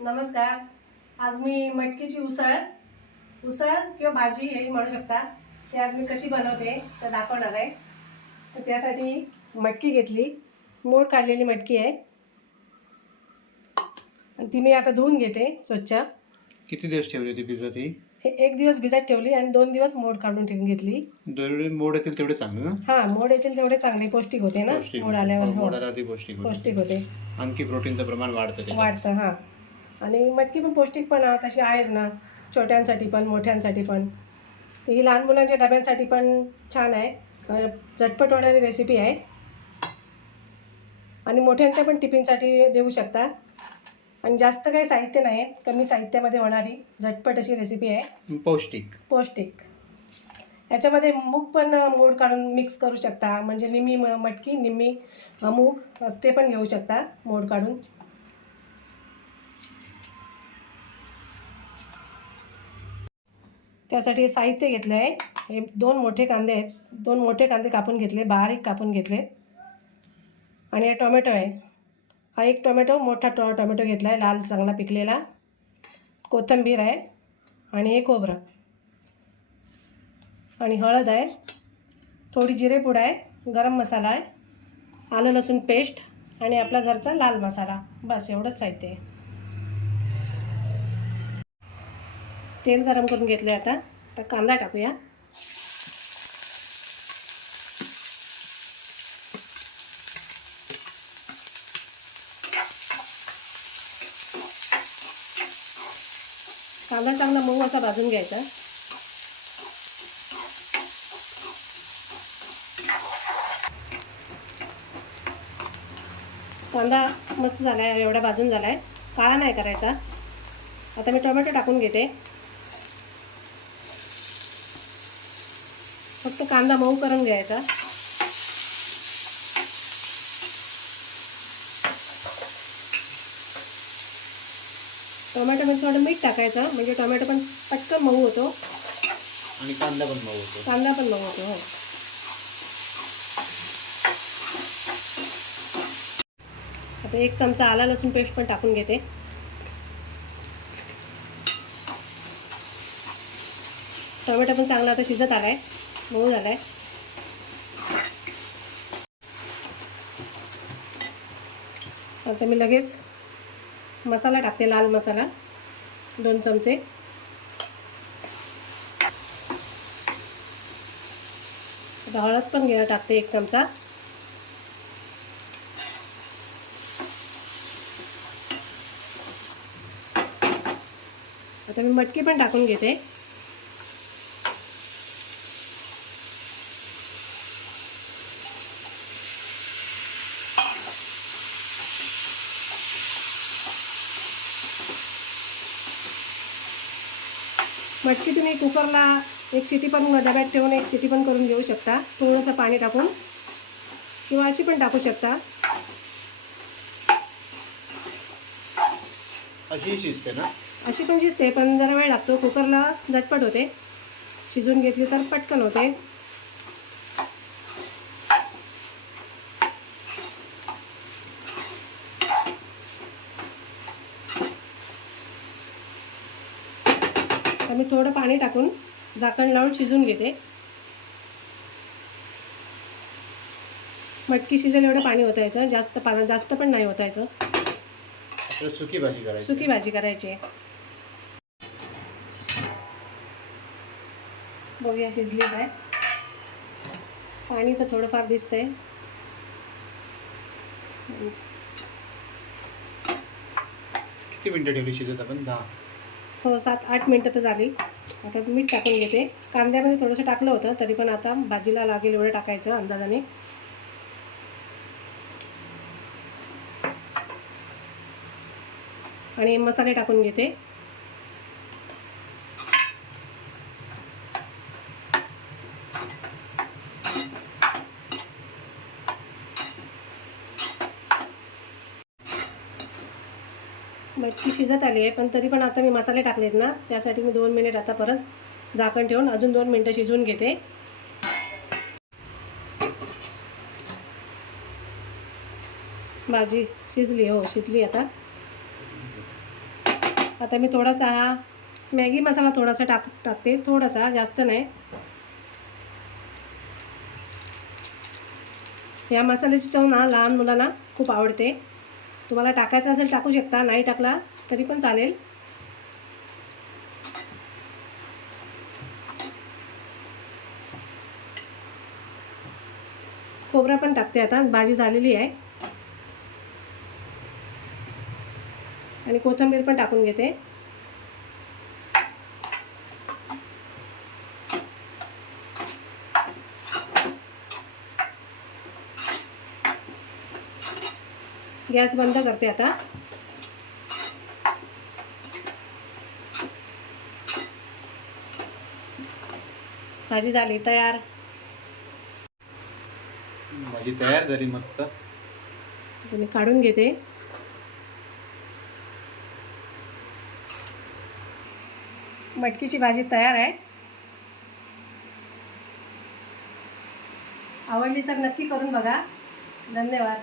नमस्कार. आज मी मटकीची उसळ उसळ किंवा भाजी हेही म्हणू शकता. ते आज मी कशी बनवते ते दाखवणार आहे. तर त्यासाठी मटकी घेतली. मोड काढलेली मटकी आहे. आणि ती मी आता धुवून घेते स्वच्छ. किती दिवस ठेवली होती पिझ्झा ती हे एक दिवस भिजत ठेवली आणि दोन दिवस मोड काढून ठेवून घेतली. जेवढे मोड येतील तेवढे चांगले ना? हां मोड येतील तेवढे चांगले. पौष्टिक होते ना? पौष्टिक मोड हो, आल्यावर हो आल्यावरती पौष्टिक होते. पौष्टिक होते. आणखी प्रोटीनचं प्रमाण वाढतं त्याच्यात. वाढतं हां. आणि मटकी पण पौष्टिक पण आहे, तशी आहेच ना. छोट्यांसाठी पण मोठ्यांसाठी पण. ही लहान मुलांच्या डब्यांसाठी पण छान आहे. झटपट होणारी रेसिपी आहे. आणि मोठ्यांच्या पण टिफिनसाठी देऊ शकता. आणि जास्त काही साहित्य नाही कमी साहित्यामध्ये होणारी झटपट अशी रेसिपी आहे. पौष्टिक. पौष्टिक. याच्यामध्ये मूग पण मोड काढून मिक्स करू शकता. म्हणजे निम्मी मटकी निम्मी मूग ते पण घेऊ शकता मोड काढून. त्यासाठी साहित्य घेतलं आहे. हे दोन मोठे कांदे आहेत. दोन मोठे कांदे कापून घेतले बारीक कापून घेतले. आणि हे टोमॅटो आहे. हा एक टोमॅटो मोठा टो टोमॅटो घेतला आहे लाल चांगला पिकलेला. कोथिंबीर आहे आणि हे खोबरं. आणि हळद आहे. थोडी जिरेपूड आहे गरम मसाला आहे. आलं लसूण पेस्ट आणि आपला घरचा लाल मसाला. बस एवढंच साहित्य आहे. तेल गरम करून घेतलं आहे आता. आता कांदा टाकूया. कांदा चांगला मऊ असा भाजून घ्यायचा. कांदा मस्त झाला आहे एवढा भाजून झाला आहे काळा नाही करायचा. आता मी टोमॅटो टाकून घेते. फक्त कांदा मऊ करून घ्यायचा. टोमॅटोमध्ये थोडं मीठ टाकायचं म्हणजे टोमॅटो पण पटकन मऊ होतो. आणि कांदा पण मऊ होतो. कांदा पण मऊ होतो हो. आता एक चमचा आला लसूण पेस्ट पण टाकून घेते. टोमॅटो पण चांगला आता शिजत आलाय. मऊ आहे आता मी लगेच मसाला टाकते लाल मसाला दोन चमचे आता हळद पण घ्या टाकते एक चमचा आता मी मटकी पण टाकून घेते मटकी तुम्ही कुकरला एक शिटी पण डब्यात ठेवून एक शिटी पण करून घेऊ शकता. थोडंसं पाणी टाकून किंवा अशी पण टाकू शकता. अशी शिजते ना? अशी पण शिजते पण जरा वेळ लागतो. कुकरला झटपट होते. शिजून घेतली तर पटकन होते. मी थोडं पाणी टाकून झाकण लावून शिजून घेते. मटकी शिजेल एवढं पाणी ओतायचं जास्त पाणी जास्त पण नाही ओतायचं. सुकी भाजी करायची. सुकी भाजी करायची. बघूया शिजली काय. पाणी तर थोडंफार दिसतंय. किती मिनिटं ठेवली शिजत आपण? दहा. हो सात आठ मिनटं तर झाली. आता मीठ टाकून घेते. कांद्यामध्ये थोडंसं टाकलं होतं तरी पण आता भाजीला लागेल एवढं टाकायचं अंदाजाने. आणि मसाले टाकून घेते. मटकी शिजत आली आहे पण तरी पण आता मी मसाले टाकलेत ना त्यासाठी मी दोन मिनिट आता परत झाकण ठेवून अजून दोन मिनटं शिजवून घेते. भाजी शिजली हो शिजली आता. आता मी थोडासा हा मॅगी मसाला थोडासा टाक टाकते थोडासा जास्त नाही. या मसाल्याची चव ना लहान मुलांना खूप आवडते. तुम्हाला टाकायचं असेल टाकू शकता. नाही टाकला तरी पण चालेल. खोबरा पण टाकते आता. भाजी झालेली आहे. आणि कोथिंबीर पण टाकून घेते. गॅस बंद करते आता. भाजी झाली तयार. भाजी तयार झाली मस्त. तुम्ही काढून घेते. मटकीची भाजी तयार आहे. आवडली तर नक्की करून बघा. धन्यवाद.